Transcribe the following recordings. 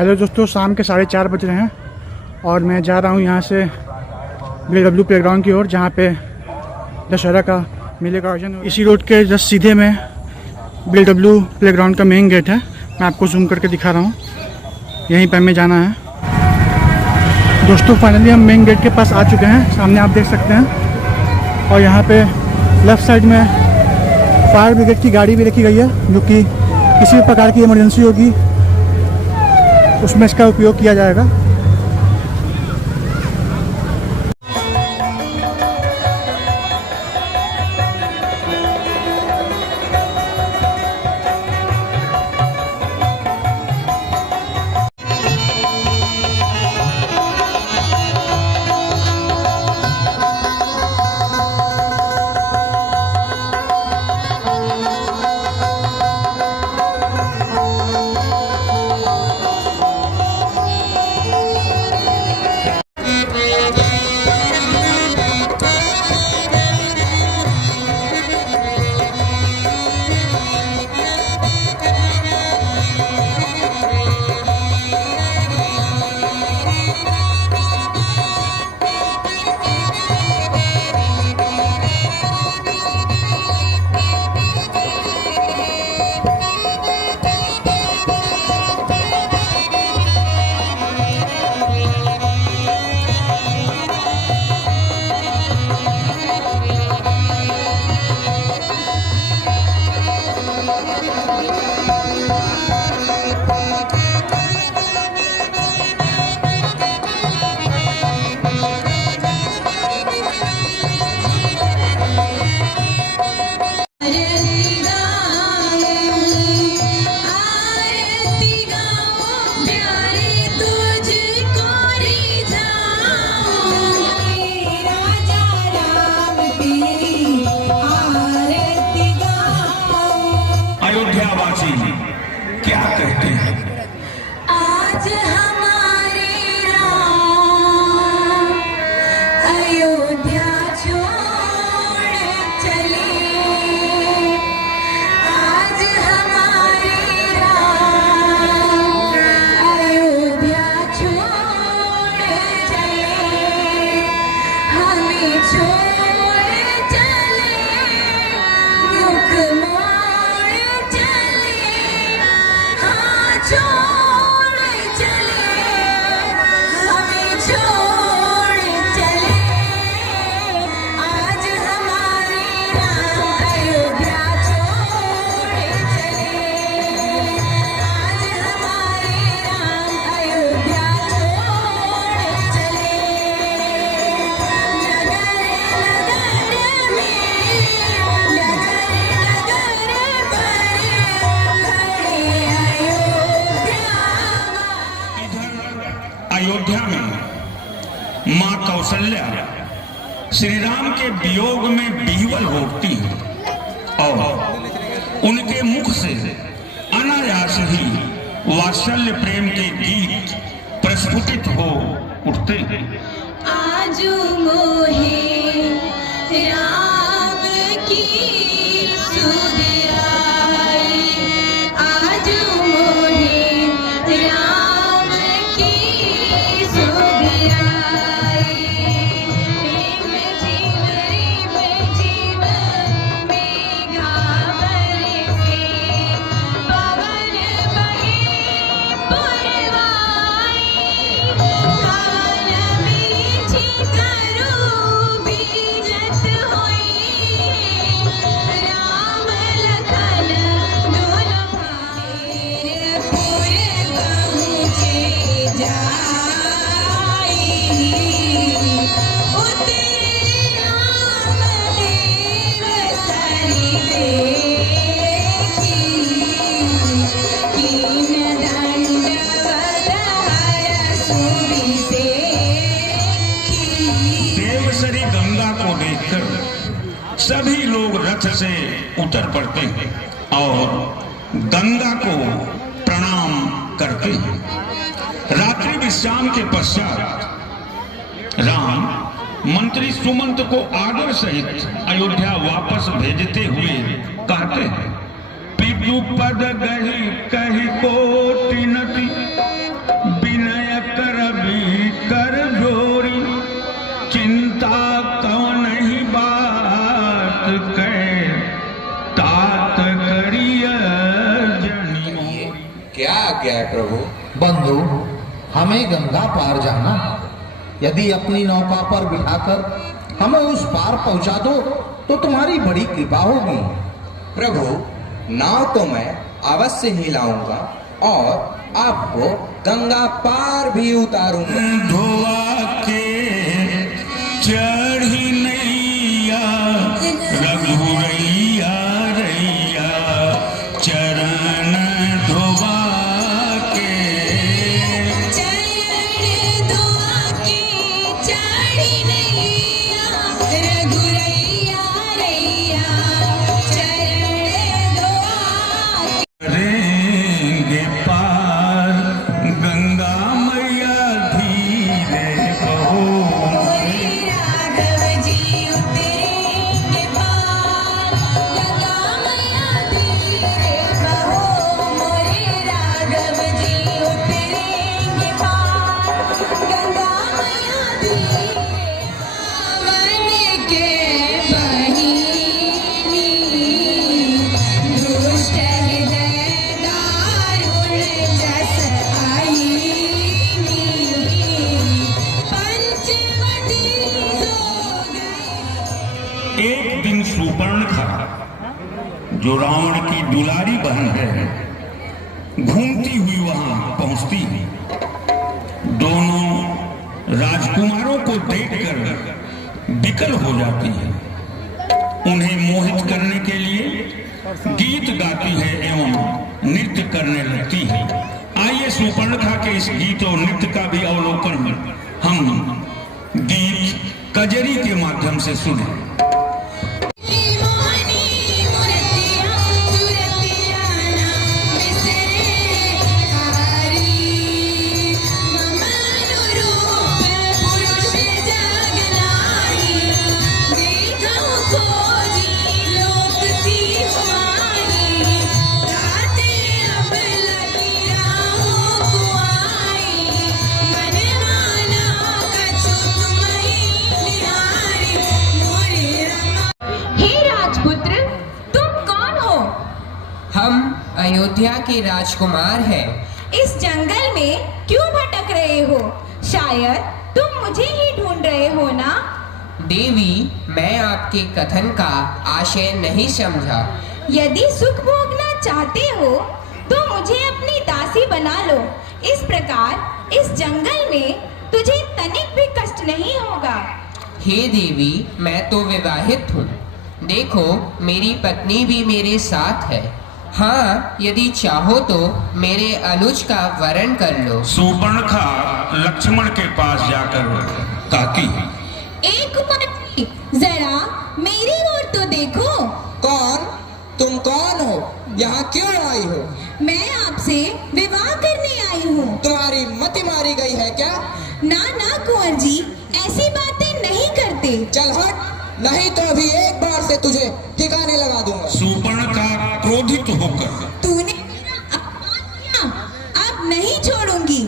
Hello दोस्तों, शाम के 4:30 बज रहे हैं और मैं जा रहा हूँ यहाँ से BLW प्लेग्राउंड की ओर, जहाँ पे दशहरा का मेले का आयोजन। इसी रोड के जस्ट सीधे में BLW प्लेग्राउंड का मेन गेट है। मैं आपको जूम करके दिखा रहा हूँ, यहीं पर हमें जाना है। दोस्तों फाइनली हम मेन गेट के पास आ चुके हैं, सामने आप देख सकते हैं। और यहाँ पे लेफ़्ट साइड में फायर ब्रिगेड की गाड़ी भी रखी गई है, जो कि किसी भी प्रकार की इमरजेंसी होगी उसमें इसका उपयोग किया जाएगा। अयोध्यावासी क्या कहते हैं? आज हमारे राम अयोध्या छोड़ चले। आज हमारे राम अयोध्या छोड़ चले। हमें छोड़ चले, मुख मोड़ चले। हाँ छोड़ चले, हमें छोड़ चले। आज हमारे राम अयोध्या छोड़ चले। आज हमारे राम अयोध्या छोड़ चले। नगर नगर में, नगर नगर पर खड़े अयोध्या। अयोध्या में मां कौशल्या श्री राम के वियोग में बीवल होती है और उनके मुख से अनायास ही वात्सल्य प्रेम के गीत प्रस्फुटित हो उठते हैं। आजू मोहे राम की सुध आई। आजू मोहे राम की सुध आई। रेम जीव मेघा बरसे, पवन बहे पुरवाई। कवन बीछि करु बीजत होई। राम लखन दुनो भाई। पुर पहुँचे जाई। उतरे राम देव सरि देखी। कीन दंडवत हरसु विसेखी। देवसरी गंगा को देखकर सभी लोग रथ से उतर पड़ते हैं और गंगा को प्रणाम करते हैं। रात्रि विश्राम के पश्चात राम मंत्री सुमंत को आदर सहित अयोध्या वापस भेजते हुए कहते हैं, पितु पद गही कही कोटि नति क्या आज्ञा है प्रभु? बंधु, हमें गंगा पार जाना है। यदि अपनी नौका पर बिठाकर हमें उस पार पहुंचा दो तो तुम्हारी बड़ी कृपा होगी। प्रभु, नाव तो मैं अवश्य ही लाऊंगा और आपको गंगा पार भी उतारूंगा। धोआ के चढ़ी नैया रघुरैया रैया चरण धोआ के चरण धोआ के चढ़ी नैया रघुरैया रैया चरण धोआ के करेंगे पार गंगा मैया धीरे बहो। मोरे राघव जी उतरेंगे पार गंगा मैया धीरे बहो। मोरे राघव जी उतरेंगे पार गंगा मैया धीरे मन के बहिनी दुष्ट हृदय दारुण जस आईनी पंचवटी सो गई। एक दिन सुपर्णखा जो रावण की दुलारी बहन है घूमती हुई वहां पहुंचती है। दोनों राजकुमारों को देखकर विकल हो जाती है। उन्हें मोहित करने के लिए गीत गाती है एवं नृत्य करने लगती है। आइए सुपर्णखा के इस गीत और नृत्य का भी अवलोकन हम गीत कजरी के माध्यम से सुने। मोहनी मूर्तियां सुरतिया ना बिसरे हारी ममनु रूप पुरुष जगनाई देखो खोजी लोक की हुआई राते अब लगी राहों को आई मन माना कछु तुम्हें निहारी मोरे रमा। हे राजपुत्र, तुम कौन हो? हम अयोध्या के राजकुमार हैं। इस जंगल में क्यों भटक रहे हो? शायद तुम मुझे ही ढूंढ रहे हो ना? देवी, मैं आपके कथन का आशय नहीं समझा। यदि सुख भोगना चाहते हो तो मुझे अपनी दासी बना लो। इस प्रकार इस जंगल में तुझे तनिक भी कष्ट नहीं होगा। हे देवी, मैं तो विवाहित हूँ। देखो, मेरी पत्नी भी मेरे साथ है। हाँ, यदि चाहो तो मेरे अनुज का वरण कर लो। सुपर्णखा लक्ष्मण के पास जाकर कहती है, एक पति, जरा मेरी ओर तो देखो। कौन? तुम कौन हो? यहाँ क्यों आई हो? मैं आपसे विवाह करने आई हूँ। तुम्हारी मति मारी गई है क्या? ना ना कुंवर जी, ऐसी बातें नहीं करते। चल हट, नहीं तो अभी एक बार से तुझे ठिकाने लगा दूंगा। सुपर्णखा क्रोधित होकर तूने मेरा अपमान किया, अब नहीं छोड़ूंगी।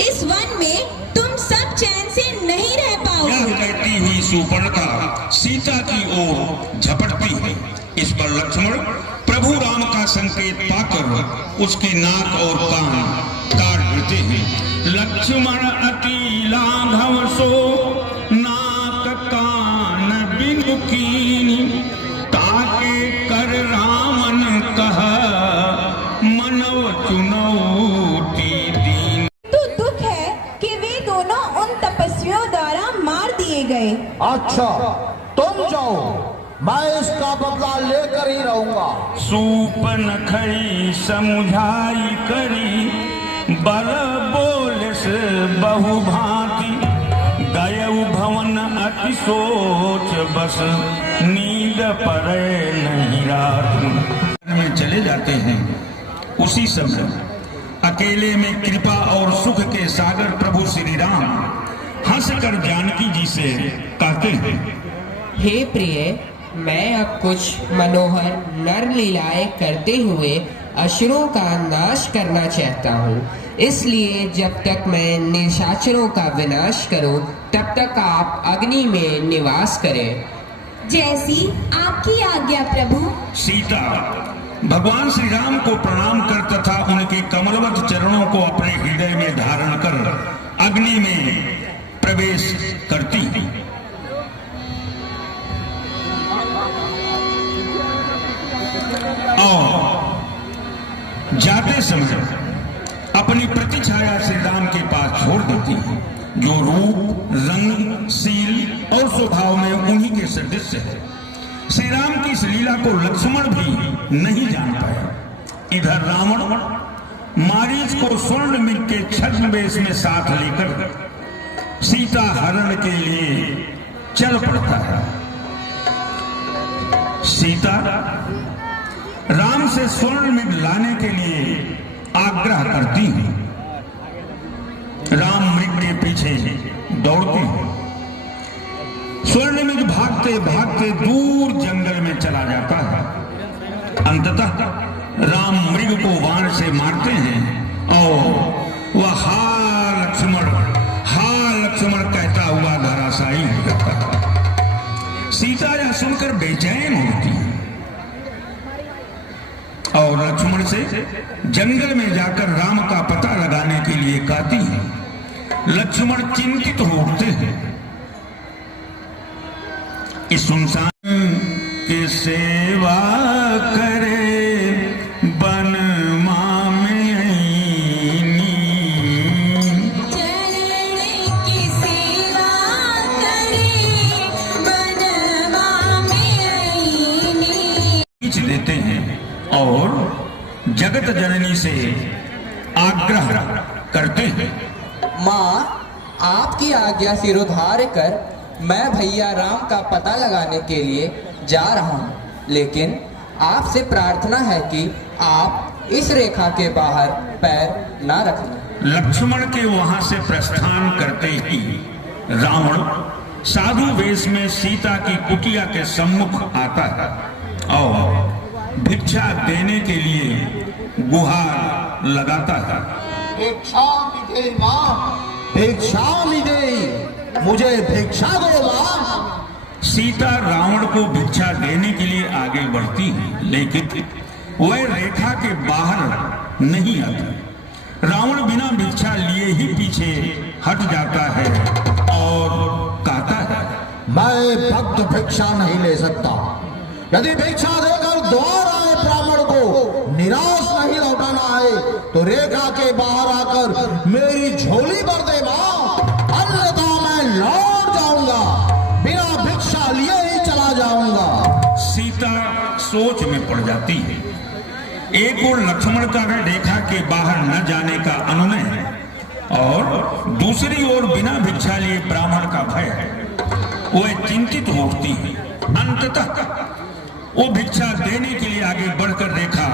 इस वन में तुम सब चैन से नहीं रह यह पाओगे। कहती हुई सुपर्णखा सीता की ओर झपटती है। इस पर लक्ष्मण प्रभु राम का संकेत पाकर उसकी नाक और कान काट देते हैं। लक्ष्मण अति लाघव सो नाक कान बिनु कीनी ताके कर रामन कह मनव चुनौती दीन। तो दुख है कि वे दोनों उन तपस्वियों द्वारा मार दिए गए। अच्छा, तुम जाओ, मैं इसका बदला लेकर ही रहूंगा। सूपनखई समुझाई करी बल बोले से बहु भांति गयउ भवन अति सोच बस नींद पड़े नहीं रात में चले जाते हैं। उसी समय अकेले में कृपा और सुख के सागर प्रभु श्री राम हंसकर जानकी जी से कहते हैं, हे प्रिय, मैं अब कुछ मनोहर नर लीलाएं करते हुए असुरों का नाश करना चाहता हूँ। इसलिए जब तक मैं निशाचरों का विनाश करूँ तब तक आप अग्नि में निवास करें। जैसी आपकी आज्ञा प्रभु। सीता भगवान श्री राम को प्रणाम कर तथा उनके कमलवत हृदय में धारण कर अग्नि में प्रवेश करती हैं। और जाते समय अपनी प्रतिछाया श्री राम के पास छोड़ देती है, जो रूप, रंग, सील और स्वभाव में उन्हीं के सदृश है। श्री राम की इस लीला को लक्ष्मण भी नहीं जान पाया। इधर रावण मारीच को स्वर्ण मृग के छद्मवेश में साथ लेकर सीता हरण के लिए चल पड़ता है। सीता राम से स्वर्ण मृग लाने के लिए आग्रह करती है। राम मृग के पीछे दौड़ते हैं। स्वर्ण मृग भागते भागते दूर जंगल में चला जाता है। अंततः राम मृग को बाण से मारते हैं और वह हा लक्ष्मण कहता हुआ धराशायी हो जाता है। सीता यह सुनकर बेचैन होती है और लक्ष्मण से जंगल में जाकर राम का पता लगाने के लिए कहती है। लक्ष्मण चिंतित हो उठते हैं। इस सुनसान की सेवा करे बन देते हैं और जगत जननी से आग्रह करते हैं। माँ, आपकी आज्ञा सिरोधार्य कर मैं भैया राम का पता लगाने के लिए जा रहा हूँ, लेकिन आपसे प्रार्थना है कि आप इस रेखा के बाहर पैर न रखना। लक्ष्मण के वहां से प्रस्थान करते ही रावण साधु वेश में सीता की कुटिया के सम्मुख आता है और भिक्षा देने के लिए गुहार लगाता है। भिक्षा मिले माँ, भिक्षा मिले, मुझे भिक्षा दो माँ। सीता रावण को भिक्षा देने के लिए आगे बढ़ती है, लेकिन वह रेखा के बाहर नहीं आती। रावण बिना भिक्षा लिए ही पीछे हट जाता है और कहता है, मैं भक्त भिक्षा नहीं ले सकता। यदि भिक्षा देकर द्वार आए ब्राह्मण को निराश नहीं लौटाना है तो रेखा के बाहर आकर मेरी झोली भर दे माँ, अन्यथा मैं लौट जाऊंगा, बिना भिक्षा लिए ही चला जाऊंगा। सीता सोच में पड़ जाती है। एक और लक्ष्मण का रेखा के बाहर न जाने का अनुनय है और दूसरी ओर बिना भिक्षा लिए ब्राह्मण का भय है। वह चिंतित होती है। अंततः वो भिक्षा देने के लिए आगे बढ़कर रेखा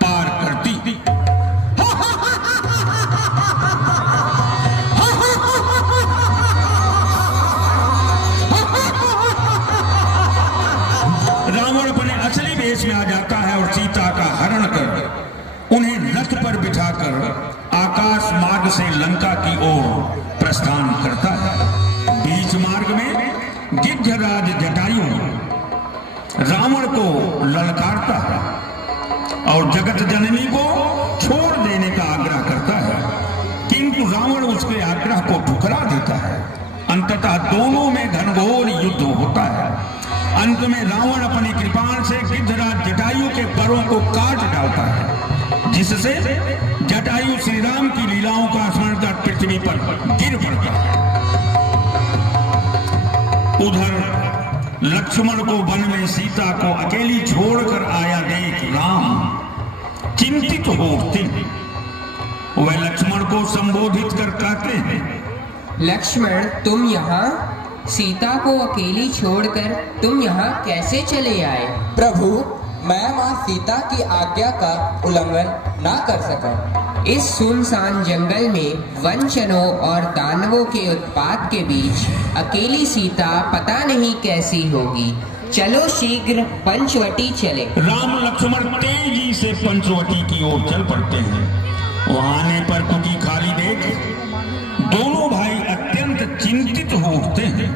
पार करती थी। रावण अपने असली वेश में आ जाता है और सीता का हरण कर उन्हें रथ पर बिठाकर आकाश मार्ग से लंका की ओर प्रस्थान करता है। बीच मार्ग में गिद्धराज जटायु रावण को ललकारता है और जगत जननी को छोड़ देने का आग्रह करता है, किंतु रावण उसके आग्रह को ठुकरा देता है। अंततः दोनों में घनघोर युद्ध होता है। अंत में रावण अपनी कृपाण से गिद्धराज जटायु के परों को काट डालता है, जिससे जटायु श्री राम की लीलाओं का स्मरण कर पृथ्वी पर गिर पड़ता है। उधर लक्ष्मण को वन में सीता को अकेली छोड़कर आया देख राम चिंतित हो उठते हैं। वह लक्ष्मण को संबोधित कर कहते हैं, लक्ष्मण, तुम यहाँ सीता को अकेली छोड़कर तुम यहाँ कैसे चले आए? प्रभु, मैं माँ सीता की आज्ञा का उल्लंघन ना कर सका। इस सुनसान जंगल में वंचनों और दानवों के उत्पात के बीच अकेली सीता पता नहीं कैसी होगी। चलो शीघ्र पंचवटी चले। राम लक्ष्मण तेजी से पंचवटी की ओर चल पड़ते हैं। वहां आने पर कुटी खाली देख दोनों भाई अत्यंत चिंतित हो उठते हैं।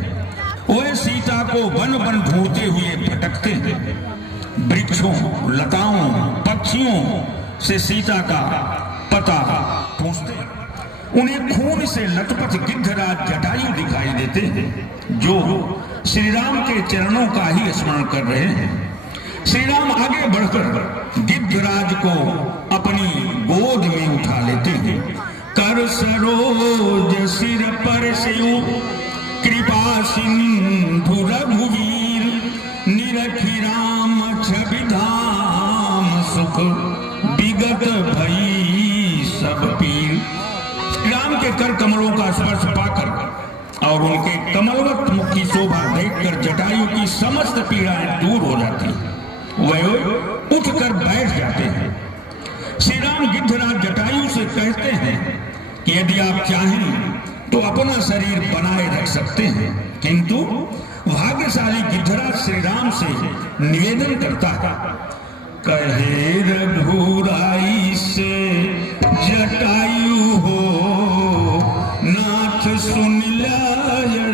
वह सीता को वन वन ढूंढते हुए भटकते हैं। वृक्षों, लताओं, पक्षियों से सीता का पता पूछते हैं। उन्हें खून से लथपथ गिद्धराज जटायु दिखाई देते हैं, जो श्री राम के चरणों का ही स्मरण कर रहे हैं। श्री राम आगे बढ़कर गिद्धराज को अपनी गोद में उठा लेते हैं। कर सरोज सिर पर स्यु कृपा सिंधु रघुवीर, निरखी राम छवि धाम सुख विगत भई सब पीर। राम के कर कमलों का स्पर्श पाकर और उनके कमलवत मुख की शोभा देखकर जटायु की समस्त पीड़ाएं दूर हो जाती हैं। वह उठकर बैठ जाते हैं। श्री राम गिद्धराज जटायु से कहते हैं कि यदि आप चाहें तो अपना शरीर बनाए रख सकते हैं, किंतु भाग्यशाली गिद्धराज श्री राम से निवेदन करता है, कहे रघुराई से जटायु हो, नाथ सुन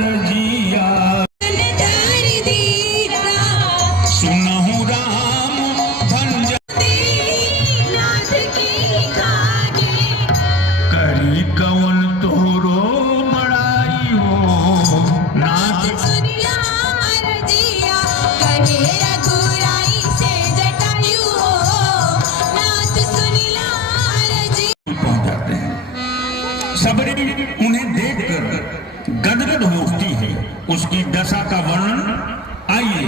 रजिया, सुनहु राम भंज करी कवन तोरो बड़ाई हो, नाथ पहुंच जाते हैं। सबरी उन्हें देखकर गदगद हो उठती है। उसकी दशा का वर्णन आइए